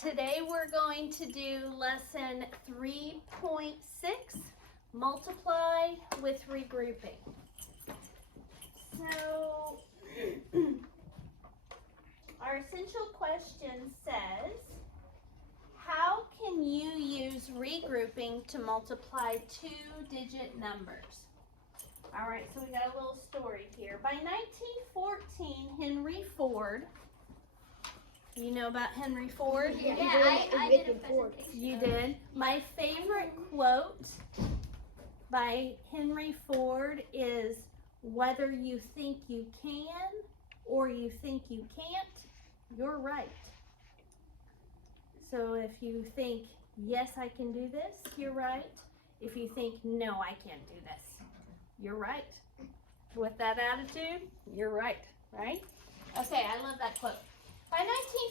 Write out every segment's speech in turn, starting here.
Today we're going to do lesson 3.6, multiply with regrouping. So, our essential question says, how can you use regrouping to multiply two-digit numbers? All right, so we got a little story here. By 1914, Henry Ford, you know about Henry Ford? Yeah, I did a presentation. You did? My favorite quote by Henry Ford is, whether you think you can or you think you can't, you're right. So if you think, yes, I can do this, you're right. If you think, no, I can't do this, you're right. With that attitude, you're right, right? Okay, I love that quote. By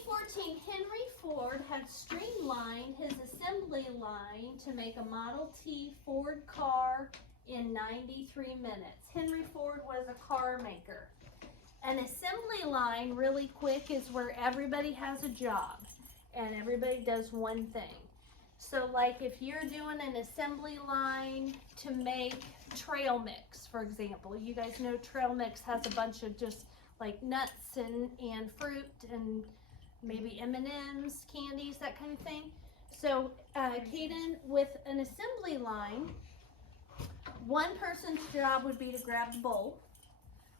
1914, Henry Ford had streamlined his assembly line to make a Model T Ford car in 93 minutes. Henry Ford was a car maker. An assembly line, really quick, is where everybody has a job and everybody does one thing. So like if you're doing an assembly line to make trail mix, for example, you guys know trail mix has a bunch of just like nuts and fruit and maybe M&Ms, candies, that kind of thing. So Kaden, with an assembly line, one person's job would be to grab the bowl.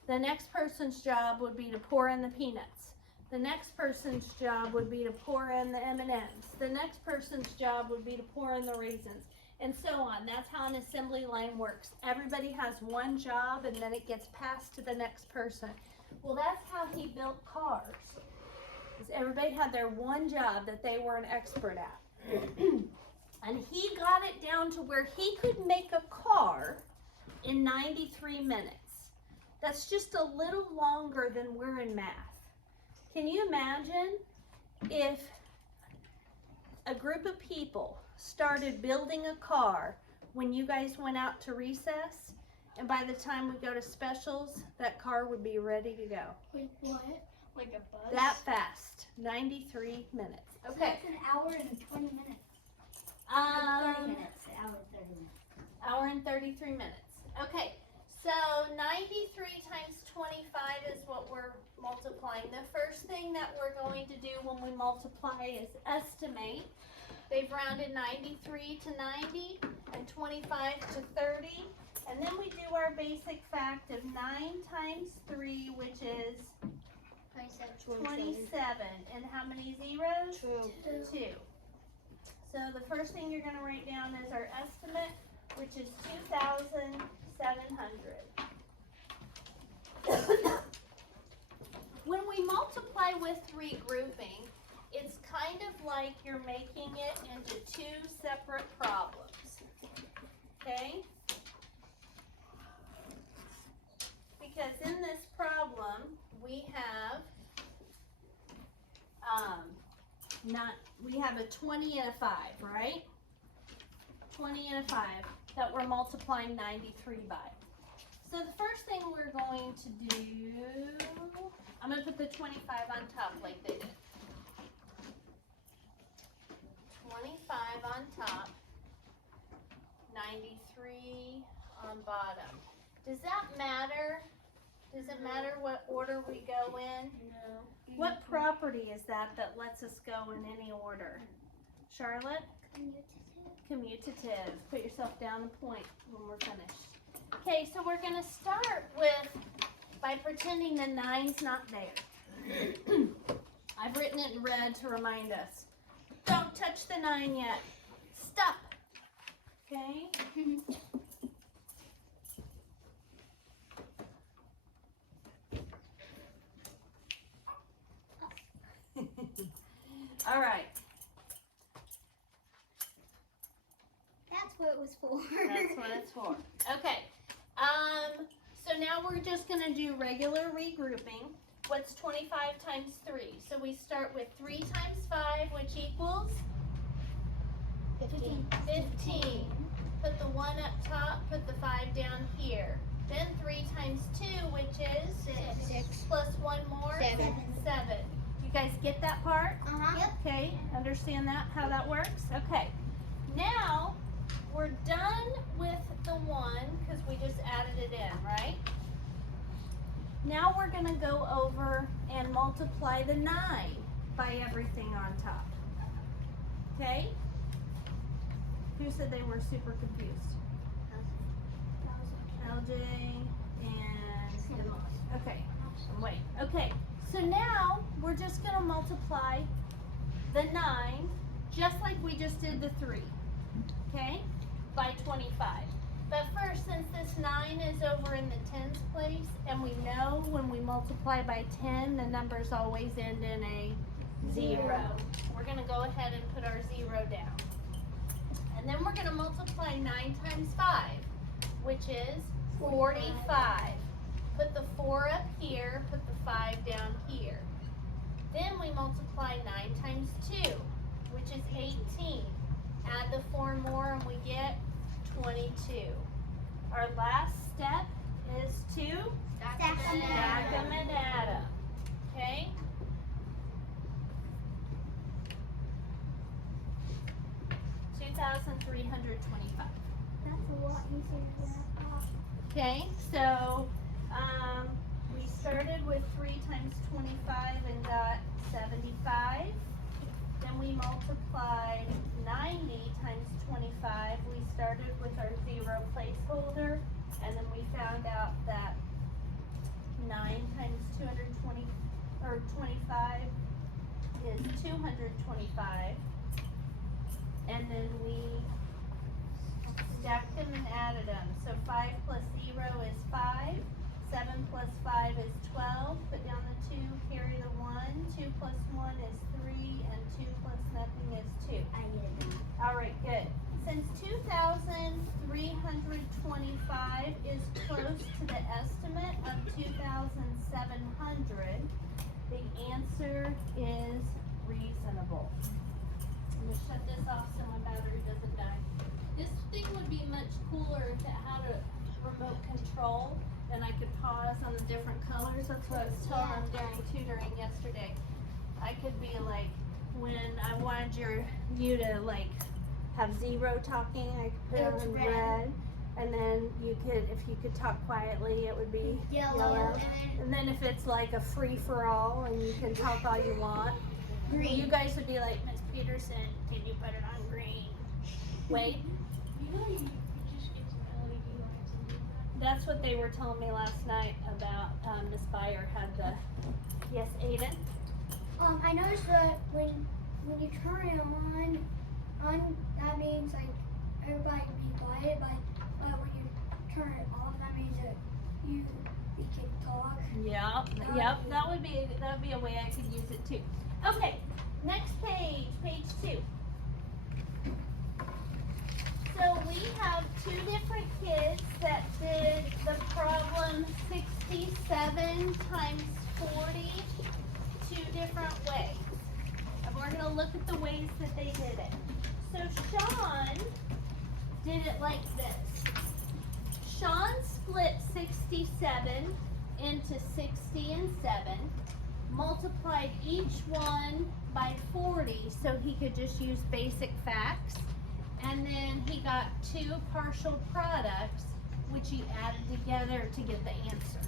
The next person's job would be to pour in the peanuts. The next person's job would be to pour in the M&Ms. The next person's job would be to pour in the raisins, and so on. That's how an assembly line works. Everybody has one job and then it gets passed to the next person. Well, that's how he built cars. Everybody had their one job that they were an expert at. And he got it down to where he could make a car in 93 minutes. That's just a little longer than we're in math. Can you imagine if a group of people started building a car when you guys went out to recess, and by the time we go to specials, that car would be ready to go? Wait, what? Like a bus? That fast. 93 minutes. So Okay. that's an hour and 20 minutes. 30 minutes. An hour and 30 minutes. Hour and 33 minutes. Okay. So 93 times 25 is what we're multiplying. The first thing that we're going to do when we multiply is estimate. They've rounded 93 to 90 and 25 to 30. And then we do our basic fact of 9 times 3, which is 27. And how many zeros? 2. So the first thing you're going to write down is our estimate, which is 2,700. When we multiply with regrouping, it's kind of like you're making it into two separate problems. Okay? Because in this problem, we have a 20 and a 5, right? 20 and a 5 that we're multiplying 93 by. So the first thing we're going to do, I'm going to put the 25 on top like they did. 25 on top, 93 on bottom. Does that matter? Does it matter what order we go in? No. What property is that lets us go in any order? Charlotte? Commutative. Put yourself down a point when we're finished. Okay, so we're going to start by pretending the 9's not there. I've written it in red to remind us. Don't touch the 9 yet. Stop. Okay? All right. That's what it was for. That's what it's for. Okay. So now we're just going to do regular regrouping. What's 25 times 3? So we start with 3 times 5, which equals 15. 15. Put the 1 up top, put the 5 down here. Then 3 times 2, which is 6. plus 1 more, 7. 7. You guys get that part? Yep. Okay. Under understand that, how that works? Okay. Now, we're done with the 1 because we just added it in, right? Now we're going to go over and multiply the 9 by everything on top. Okay? Who said they were super confused? LJ and Emily. Okay. Wait. Okay. So now we're just going to multiply the 9 just like we just did the 3. Okay? By 25. But first, since this 9 is over in the tens place, and we know when we multiply by 10, the numbers always end in a 0. We're going to go ahead and put our 0 down. And then we're going to multiply 9 times 5, which is 45. Put the 4 up here, put the 5 down here. Then we multiply 9 times 2, which is 18. Add the 4 more and we get 22. Our last step is to stack them and add them. Okay? $2,325. That's a lot easier than I thought. Okay, so we started with 3 times 25 and got 75. Then we multiplied 90 times 25. We started with our 0 placeholder, and then we found out that 9 times 220 or 25 is 225. And then we stacked them and added them. So 5 plus 0 is 5. 7 plus 5 is 12. Put down the 2, carry the 1. 2 plus 1 is 3, and 2 plus nothing is 2. I get it now. All right, good. Since 2,325 is close to the estimate of 2,700, the answer is reasonable. I'm going to shut this off so my battery doesn't die. This thing would be much cooler if it had a remote control and I could pause on the different colors. That's what I was telling them during tutoring yesterday. I could be like, when I wanted you to like have 0 talking, I could put it in red. And then you could, if you could talk quietly, it would be yellow. And then if it's like a free-for-all and you can talk all you want, Green. you guys would be like, Miss Peterson, can you put it on green? Wait. You know, you just get some LED lights and do that. That's what they were telling me last night about Miss Byer had the, yes, Aiden? I noticed that when you turn it on, that means like everybody be quiet, but when you turn it off, that means that you can talk. Yep, that would be a way I could use it too. Okay, next page, page 2. So we have 2 different kids that did the problem 67 times 40 2 different ways. And we're going to look at the ways that they did it. So Sean did it like this. Sean split 67 into 60 and 7, multiplied each one by 40 so he could just use basic facts. And then he got 2 partial products, which he added together to get the answer.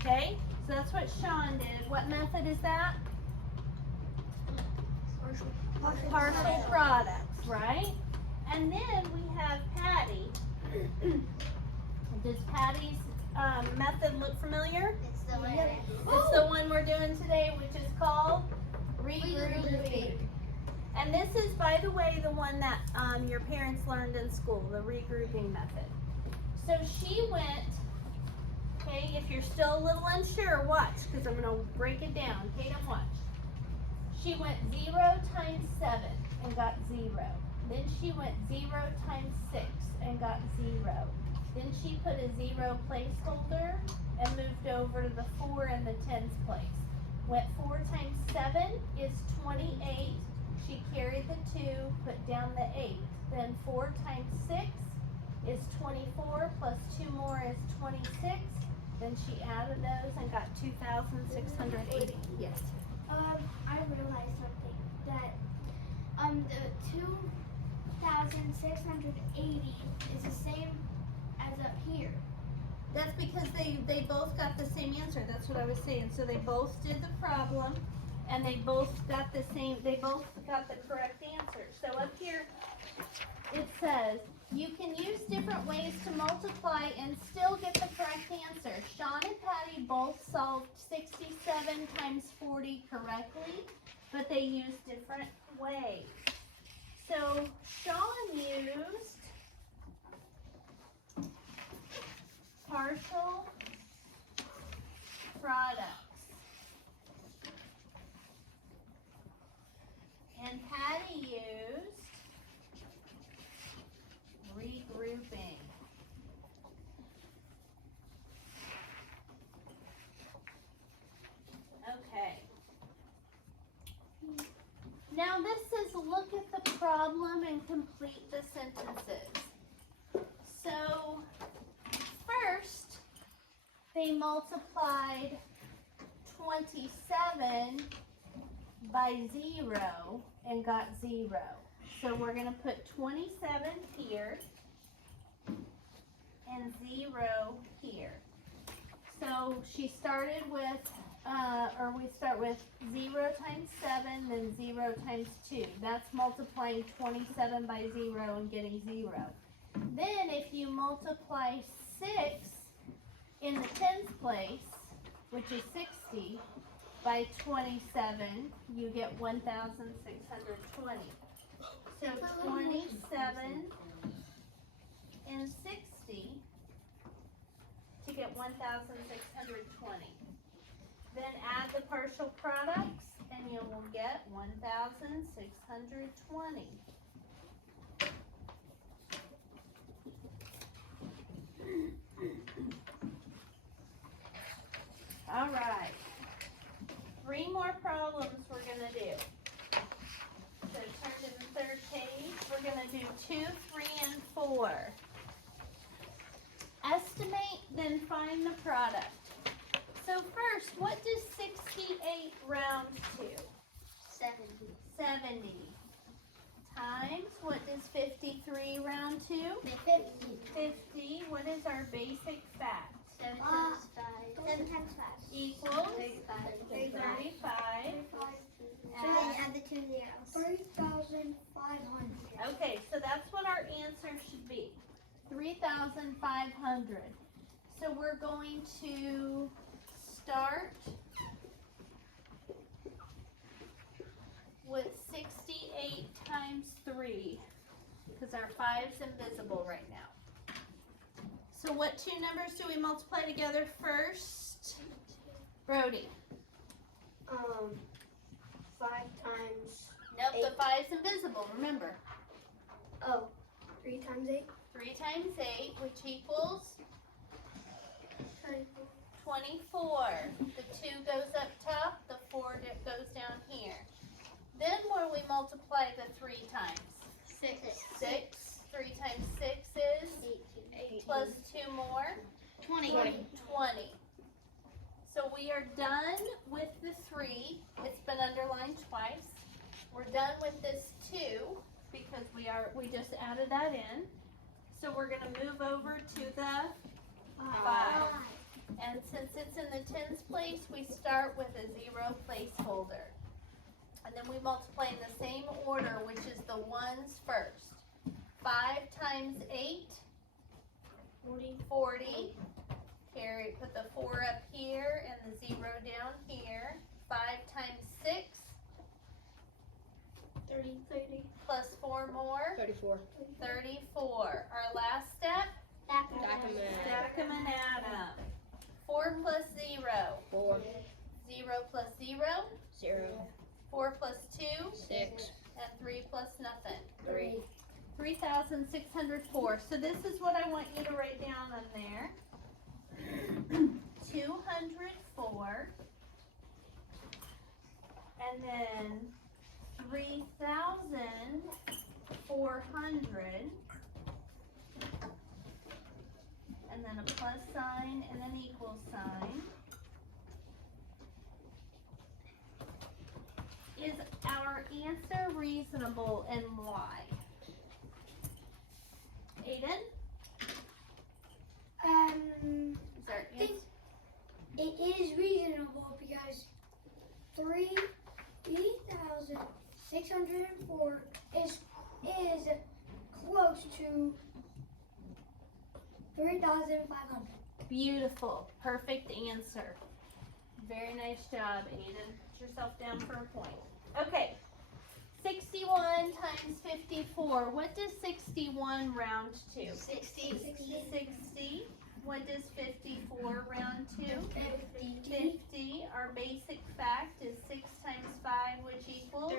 Okay? So that's what Sean did. What method is that? Partial products, right? And then we have Patty. Does Patty's method look familiar? It's the letter. It's the one we're doing today, which is called regrouping. And this is, by the way, the one that your parents learned in school, the regrouping method. So she went, okay, if you're still a little unsure, watch, because I'm going to break it down. Kate, watch. She went 0 times 7 and got 0. Then she went 0 times 6 and got 0. Then she put a 0 placeholder and moved over to the 4 in the tens place. Went 4 times 7 is 28. She carried the 2, put down the 8. Then 4 times 6 is 24, plus 2 more is 26. Then she added those and got 2,680. Yes. I realized something that 2,680 is the same as up here. That's because they both got the same answer. That's what I was saying. So they both did the problem and they both got the correct answer. So up here it says you can use different ways to multiply and still get the correct answer. Sean and Patty both solved 67 times 40 correctly, but they used different ways. So Sean used partial products. And Patty used regrouping. Okay. Now this says look at the problem and complete the sentences. So first, they multiplied 27 by 0 and got 0. So we're going to put 27 here and 0 here. So she started with, we start with 0 times 7, then 0 times 2. That's multiplying 27 by 0 and getting 0. Then if you multiply 6 in the tens place, which is 60, by 27, you get 1,620. So 27 and 60 to get 1,620. Then add the partial products and you will get 1,620. All right, 3 more problems we're gonna do. So turn to the third page. We're gonna do 2, 3, and 4. Estimate, then find the product. So first, what does 68 round to? 70. 70. Times, what does 53 round to? 50. 50. What is our basic fact? 7 times 5. 7 times 5. Equals 35. 35. So then add the 2 zeros. 3,500. Okay, so that's what our answer should be. 3,500. So we're going to start with 68 times 3 because our 5's invisible right now. So what 2 numbers do we multiply together first? Brody. 5 times. Nope, 8. the 5's invisible, remember. Oh, 3 times 8. 3 times 8, which equals 24. The 2 goes up top, the 4 goes down here. Then where we multiply the 3 times? 6. 6. 3 times 6 is? 18. Plus 2 more? 20. 20. So we are done with the 3. It's been underlined twice. We're done with this 2 because we just added that in. So we're going to move over to the 5. And since it's in the tens place, we start with a 0 placeholder. And then we multiply in the same order, which is the 1's first. 5 times 8, 40. Carry, put the 4 up here and the 0 down here. 5 times 6, 30. plus 4 more, 34. 34. Our last step, Stack 'em stack them and add them. 4 plus 0, 4, 0 plus 0, 0, 4 plus 2, 6, and 3 plus nothing. 3. 3,604. So this is what I want you to write down on there. 204. And then 3,400. And then a plus sign and an equal sign. Is our answer reasonable and why? Aiden? Is there I think it is reasonable because 3,604 is close to 3,500. Beautiful. Perfect answer. Very nice job, Aiden. Put yourself down for a point. Okay. 61 times 54. What does 61 round to? 60. 60. What does 54 round to? 50. 50. Our basic fact is 6 times 5, which equals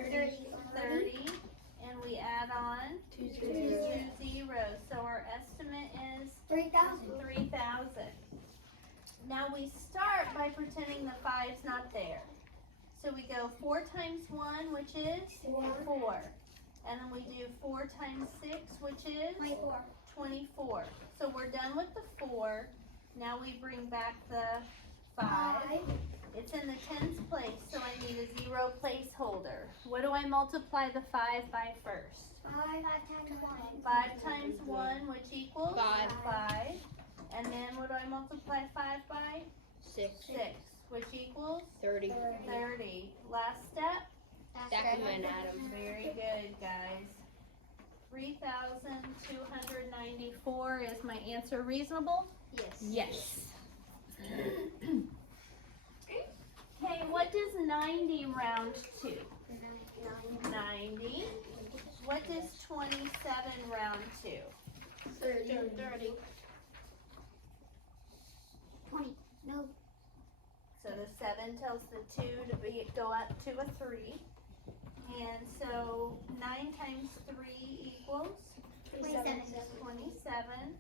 30. And we add on 2 zeros. So our estimate is 3,000. 3,000. Now we start by pretending the 5's not there. So we go 4 times 1, which is 4. And then we do 4 times 6, which is 24. So we're done with the 4. Now we bring back the 5. It's in the tens place, so I need a 0 placeholder. What do I multiply the 5 by first? 5 times 1. 5 times 1, which equals? 5. 5. And then what do I multiply 5 by? 6. 6, which equals? 30. 30. Last step? Stack them and add them. Very good, guys. 3,294 is my answer reasonable? Yes. Okay, what does 90 round to? 90. What does 27 round to? 30. 20. No. So the 7 tells the 2 to go up to a 3. And so 9 times 3 equals? 27. 27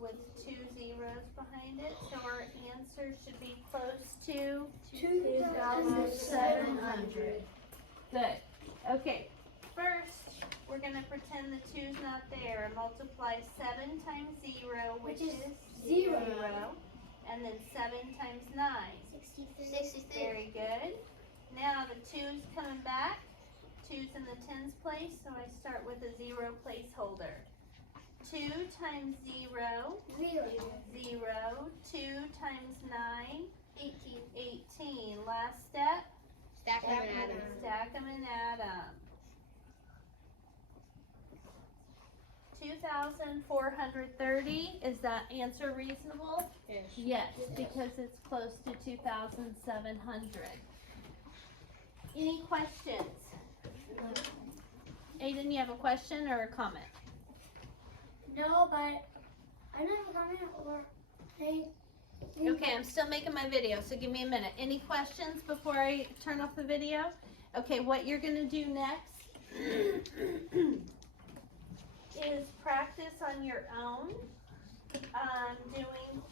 with 2 zeros behind it. So our answer should be close to 2,700. Good. Okay. First, we're going to pretend the 2's not there and multiply 7 times 0, which is 0. And then 7 times 9. 63. Very good. Now the 2's coming back. 2's in the tens place, so I start with a 0 placeholder. 2 times 0, 0. 0. 2 times 9, 18. 18. Last step, Stack them and add them. stack them and add them. 2,430, is that answer reasonable? Yes. Yes, because it's close to 2,700. Any questions? Aiden, you have a question or a comment? No, but I don't have a comment or hey. Okay, I'm still making my video, so give me a minute. Any questions before I turn off the video? Okay, what you're gonna do next is practice on your own, doing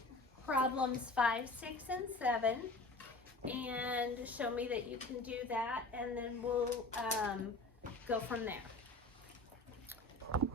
problems 5, 6, and 7, and show me that you can do that, and then we'll go from there.